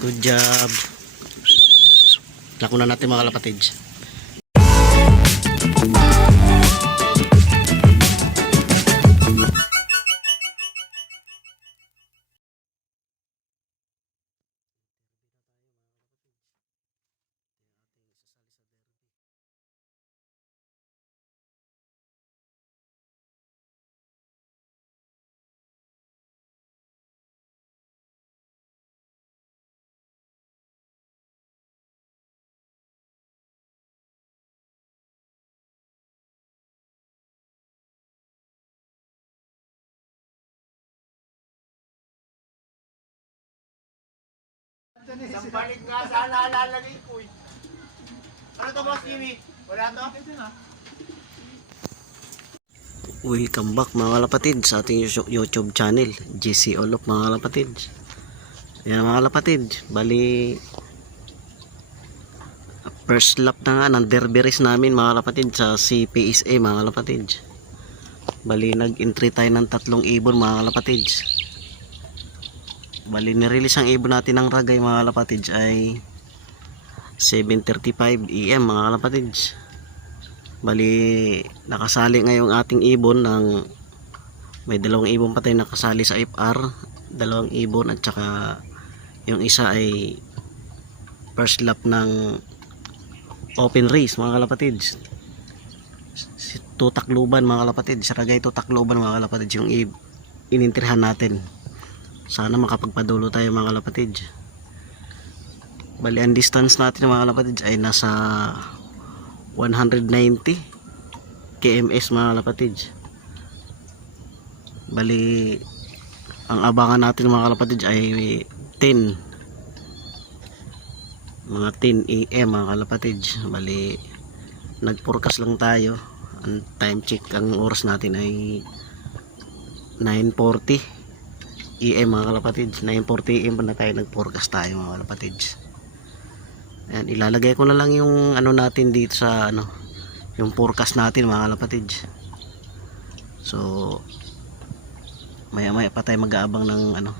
Good job. Lako na natin mga kalapatids. Isang balik nga sana lalagay ko eh. Ano to boss Jimmy? Wala to? Welcome back mga kalapatids sa ating YouTube channel, GC Olop mga kalapatids. Ayan mga kalapatids, bali first lap na nga ng derby race namin mga kalapatids sa CPSA mga kalapatids. Bali nag-entry tayo ng 3 ibon mga kalapatids. Bali nirelease ang ibon natin ng ragay mga kalapatids ay 7:35 AM mga kalapatids. Bali nakasali ngayong ating ibon ng may 2 ibon pa tayo nakasali sa FR, 2 ibon at saka yung isa ay first lap ng open race mga kalapatids. Tutakluban mga kalapatids, sa ragay tutakluban mga kalapatids yung inintirhan natin. Sana makapagpadulo tayo mga kalapatids. Bali ang distance natin mga kalapatids ay nasa 190 kms mga kalapatids. Bali ang abangan natin mga kalapatids ay 10 AM mga kalapatids. Bali nag-forecast lang tayo. Ang time check, ang oras natin ay 9:40 AM mga kalapatids. 9:40 AM pa na tayo nag-forecast tayo mga kalapatids. Ayan, ilalagay ko na lang yung ano natin dito sa ano, yung forecast natin mga kalapatids. So maya maya pa tayo mag-aabang ng ano,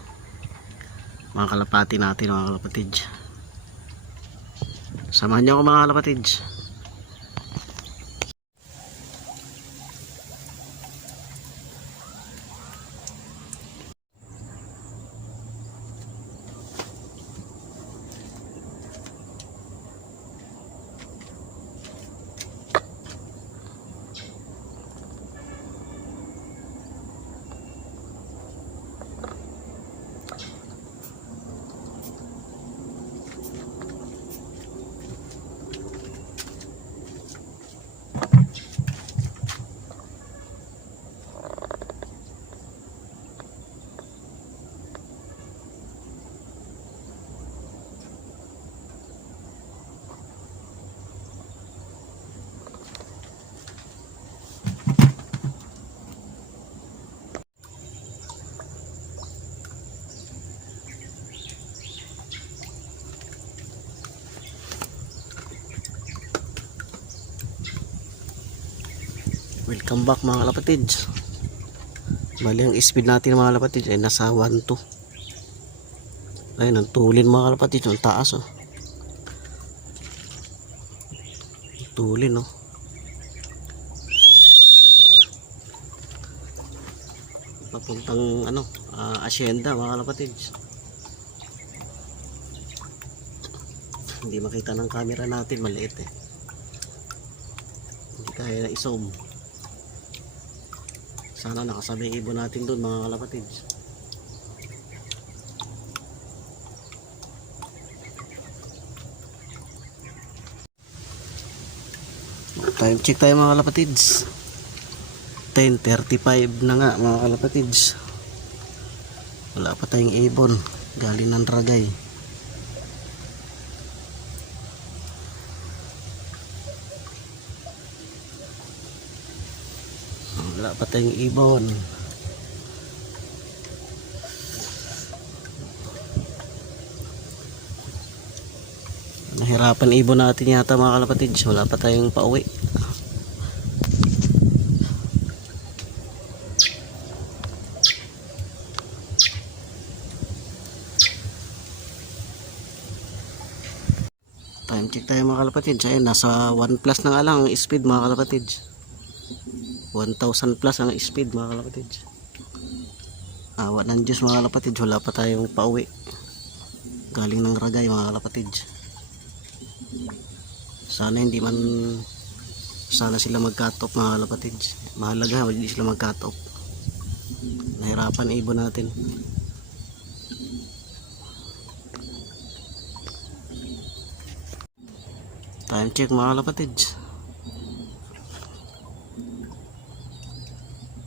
mga kalapati natin mga kalapatids. Samahan niyo ako mga kalapatids. Welcome back mga kalapatids. Bali ang speed natin mga kalapatids ay nasa 1.2. Ayun ang tulin mga kalapatids, ang taas oh. Tulin oh. Papuntang ano, asyenda mga kalapatids. Hindi makita ng camera natin, maliit eh. Hindi kaya na i-zoom. Sana nakasabay ibon natin doon mga kalapatids. Time check tayo mga kalapatids. 10:35 na nga mga kalapatids. Wala pa tayong ibon, galing ng ragay. Wala pa tayong ibon. Nahirapan ibon natin yata mga kalapatids. Wala pa tayong pauwi. Time check tayo mga kalapatids. Ayun, nasa 1 plus na nga lang ang speed mga kalapatids. 1,000 plus ang speed mga kalapatids. Awa ng Diyos mga kalapatids, wala pa tayong pauwi galing ng Ragay mga kalapatids. Sana hindi man sila mag-cut off mga kalapatids. Mahalaga hindi sila mag-cut off. Nahirapan ibon natin. Time check mga kalapatids,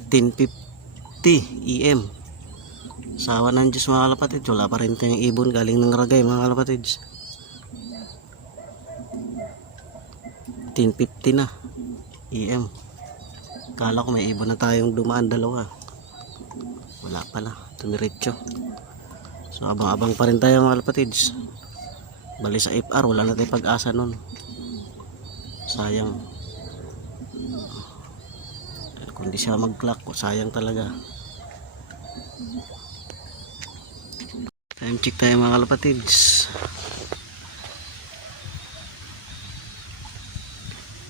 10:50 AM. Sawa ng Diyos mga kalapatids, wala pa rin tayong ibon galing ng Ragay mga kalapatids. 10:50 na AM. Kala ko may ibon na tayong dumaan dalawa, wala pala, tumiretso. So abang-abang pa rin tayo mga kalapatids. Bali sa FR wala na tayong pag-asa nun, sayang. Kung di siya mag-clock, sayang talaga. Time check tayo mga kalapatids,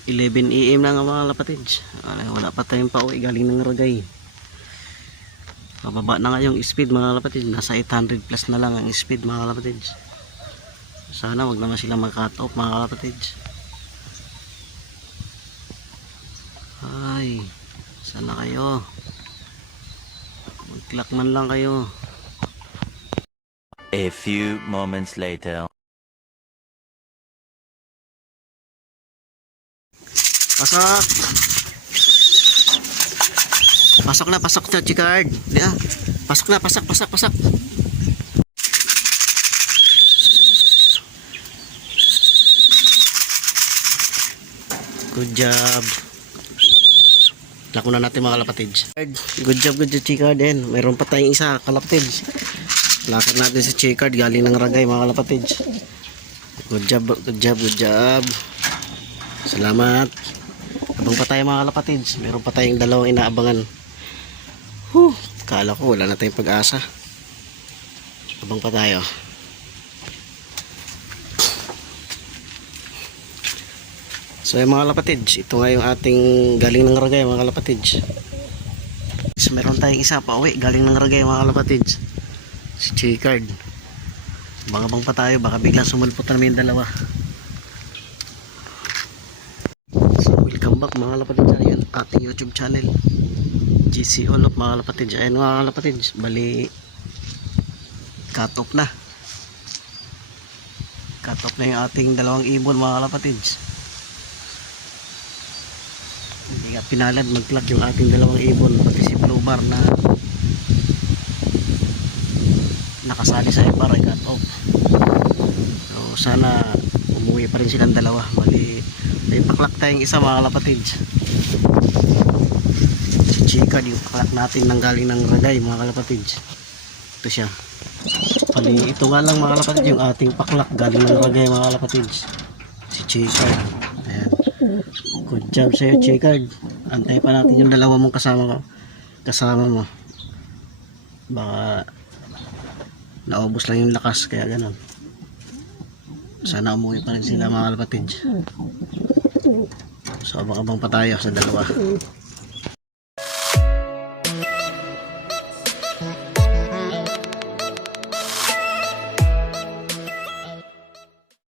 11 AM na nga mga kalapatids. Wala pa tayong pauwi galing ng Ragay. Pababa na nga yung speed mga kalapatids, nasa 800 plus na lang ang speed mga kalapatids. Sana wag naman sila mag-cut off mga kalapatids. Ay, sana kayo mag-clock man lang kayo. A few moments later. Pasok! Pasok na Chikard. Yeah. Pasok na. Good job. Lako na natin mga kalapatids. Good job Chikard din. Mayroon pa tayong isa kalapatids. Lakad natin si Chikard galing ng Ragay mga kalapatids. Good job. Salamat. Abang pa tayo mga kalapatids. Meron pa tayong dalawang inaabangan. Kala ko wala na tayong pag-asa. Abang pa tayo. So yung mga kalapatids, ito nga yung ating galing ng Ragay mga kalapatids. So, meron tayong isa pa uwi galing ng Ragay mga kalapatids, si Chikard. Abang pa tayo, baka biglang sumulpot na yung dalawa. Welcome back mga kalapatids, ayan ating YouTube channel, GC Holop mga kalapatids. Ayan mga kalapatids, bali cut off na yung ating dalawang ibon mga kalapatids. Hindi nga pinalad mag-clock yung ating dalawang ibon, pati si Blue Bar na nakasali sa FR ay cut off. So sana umuwi pa rin silang dalawa. Bali may paklak tayong isa mga kalapatids, si Chikard, yung paklak natin nang galing ng Ragay mga kalapatids. Ito siya. Bali ito nga lang mga kalapatids yung ating paklak galing ng Ragay mga kalapatids, si Chikard. Ayan. Good job sa'yo Chikard. Antay pa natin yung dalawa mong kasama mo. Baka naubos lang yung lakas kaya ganun. Sana umuwi pa rin sila mga kalapatids. So abang-abang pa tayo sa dalawa.